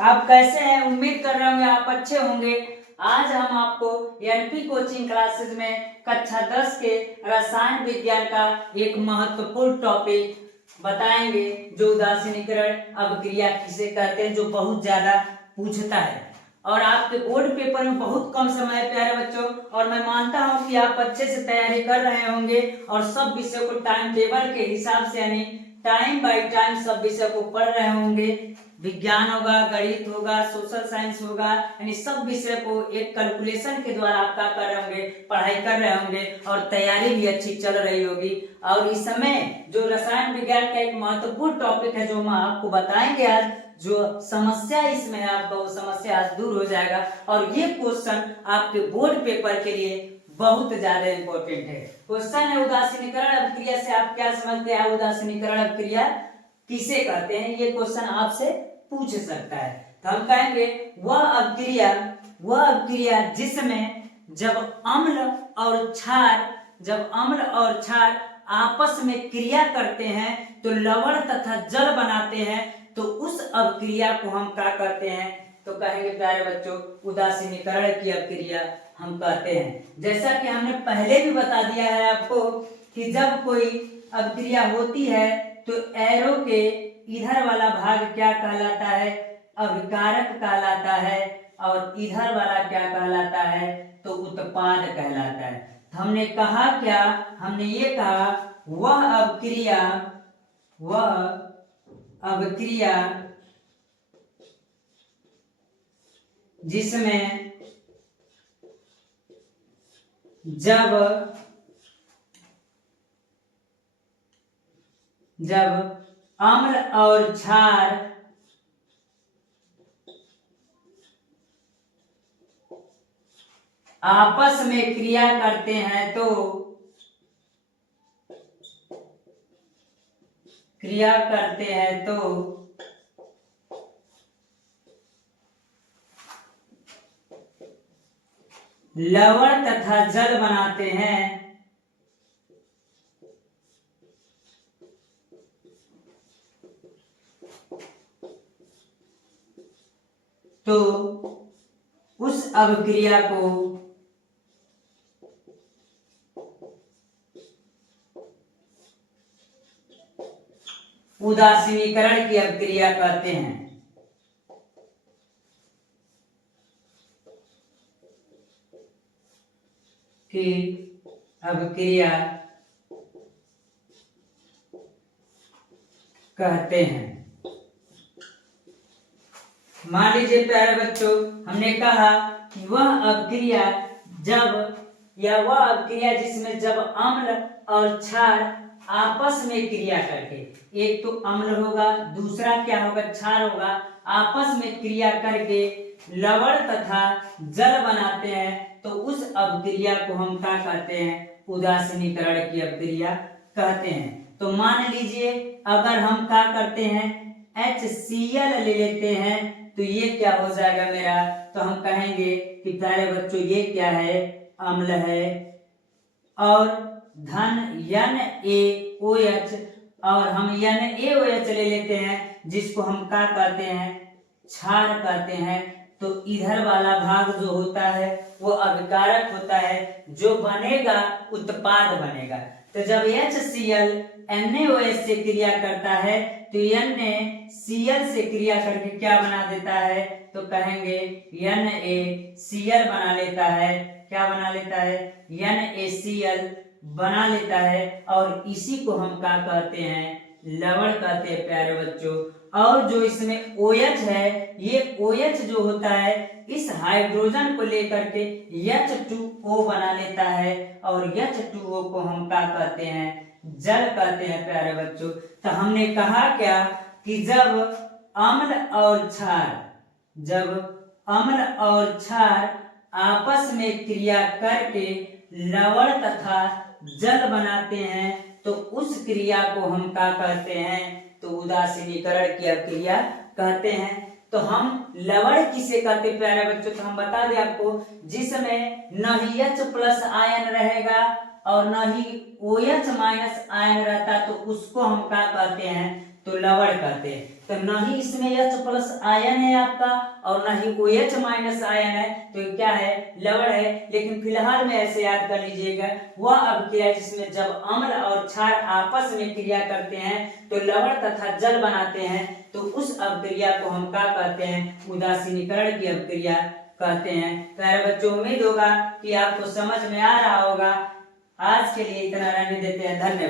आप कैसे हैं? उम्मीद कर रहे होंगे आप अच्छे होंगे। आज हम आपको एनपी कोचिंग क्लासेस में कक्षा 10 के रसायन विज्ञान का एक महत्वपूर्ण टॉपिक बताएंगे, जो उदासीनीकरण अवक्रिया किसे कहते हैं, जो बहुत ज्यादा पूछता है और आपके बोर्ड पेपर में बहुत कम समय है प्यारे बच्चों। और मैं मानता हूं कि आप अच्छे से तैयारी कर रहे होंगे और सब विषयों को टाइम टेबल के हिसाब से यानी टाइम बाय टाइम सब विषय को पढ़ रहे होंगे। विज्ञान होगा, गणित होगा, सोशल साइंस होगा, यानी सब विषय को एक कैलकुलेशन के द्वारा आप क्या कर रहे होंगे, पढ़ाई कर रहे होंगे और तैयारी भी अच्छी चल रही होगी। और इस समय जो रसायन विज्ञान का एक महत्वपूर्ण टॉपिक है, जो हम आपको बताएंगे आज, जो समस्या इसमें है आपका वो समस्या आज दूर हो जाएगा। और ये क्वेश्चन आपके बोर्ड पेपर के लिए बहुत ज्यादा इंपॉर्टेंट है। क्वेश्चन है उदासीनीकरण अवक्रिया से आप क्या समझते हैं? उदासीनीकरण अवक्रिया किसे कहते हैं? ये क्वेश्चन आपसे पूछ सकता है। तो हम कहेंगे वह अवक्रिया जिसमें जब अम्ल और क्षार आपस में क्रिया करते हैं तो लवण तथा जल बनाते हैं, तो उस अवक्रिया को हम क्या कहते हैं? तो कहेंगे प्यारे बच्चों उदासीनीकरण की अवक्रिया हम कहते हैं। जैसा कि हमने पहले भी बता दिया है आपको कि जब कोई अवक्रिया होती है तो एरो के इधर वाला भाग क्या कहलाता है? अभिकारक कहलाता है, और इधर वाला क्या कहलाता है? तो उत्पाद कहलाता है। तो हमने कहा क्या? हमने ये कहा वह अवक्रिया जिसमें जब अम्ल और क्षार आपस में क्रिया करते हैं तो लवण तथा जल बनाते हैं, तो उस अवक्रिया को उदासीनीकरण की अवक्रिया कहते हैं। की अवक्रिया कहते हैं। मान लीजिए प्यारे बच्चों, हमने कहा कि वह अवक्रिया जिसमें जब अम्ल और क्षार आपस में क्रिया करके, एक तो अम्ल होगा, दूसरा क्या होगा? क्षार होगा, आपस में क्रिया करके लवण तथा जल बनाते हैं, तो उस अवक्रिया को हम क्या कहते हैं? उदासीनीकरण की अवक्रिया कहते हैं। तो मान लीजिए अगर हम क्या करते हैं, HCl ले लेते हैं, तो ये क्या हो जाएगा मेरा? तो हम कहेंगे कि प्यारे बच्चों ये क्या है? अम्ल है, और धन NaOH, और हम NaOH ले लेते हैं, जिसको हम क्या कहते हैं? क्षार कहते हैं। तो इधर वाला भाग जो होता है वो अभिकारक होता है, जो बनेगा उत्पाद बनेगा। तो जब HCl NaOH से क्रिया करता है तो NaCl से क्रिया करके क्या बना देता है? तो कहेंगे NaCl बना लेता है। क्या बना लेता है? NaCl बना लेता है, और इसी को हम क्या कहते हैं? लवण कहते हैं प्यारे बच्चों। और जो इसमें OH है, ये OH जो होता है इस हाइड्रोजन को लेकर के H2O बना लेता है, और H2O को हम क्या कहते हैं? जल कहते हैं प्यारे बच्चों। तो हमने कहा क्या कि जब अम्ल और क्षार आपस में क्रिया करके लवण तथा जल बनाते हैं, तो उस क्रिया को हम क्या कहते हैं? तो उदासीनीकरण की अवक्रिया कहते हैं। तो हम लवण किसे कहते प्यारे बच्चों? तो हम बता दें आपको, जिसमें न ही H+ आयन रहेगा और न ही OH- आयन रहता, तो उसको हम क्या कहते हैं? तो लवण कहते हैं। तो न ही इसमें H+ आयन है आपका और न ही OH- आयन है, तो क्या है, लवण है। लेकिन फिलहाल में ऐसे याद कर लीजिएगा, वह अभिक्रिया जिसमें जब अम्ल और क्षार आपस में क्रिया करते हैं तो लवण तथा जल बनाते हैं, तो उस अभिक्रिया को हम क्या कहते हैं, उदासीनीकरण की अभिक्रिया कहते हैं। प्यारे बच्चों, उम्मीद होगा कि आपको समझ में आ रहा होगा। आज के लिए इतना रहने देते हैं, धन्यवाद।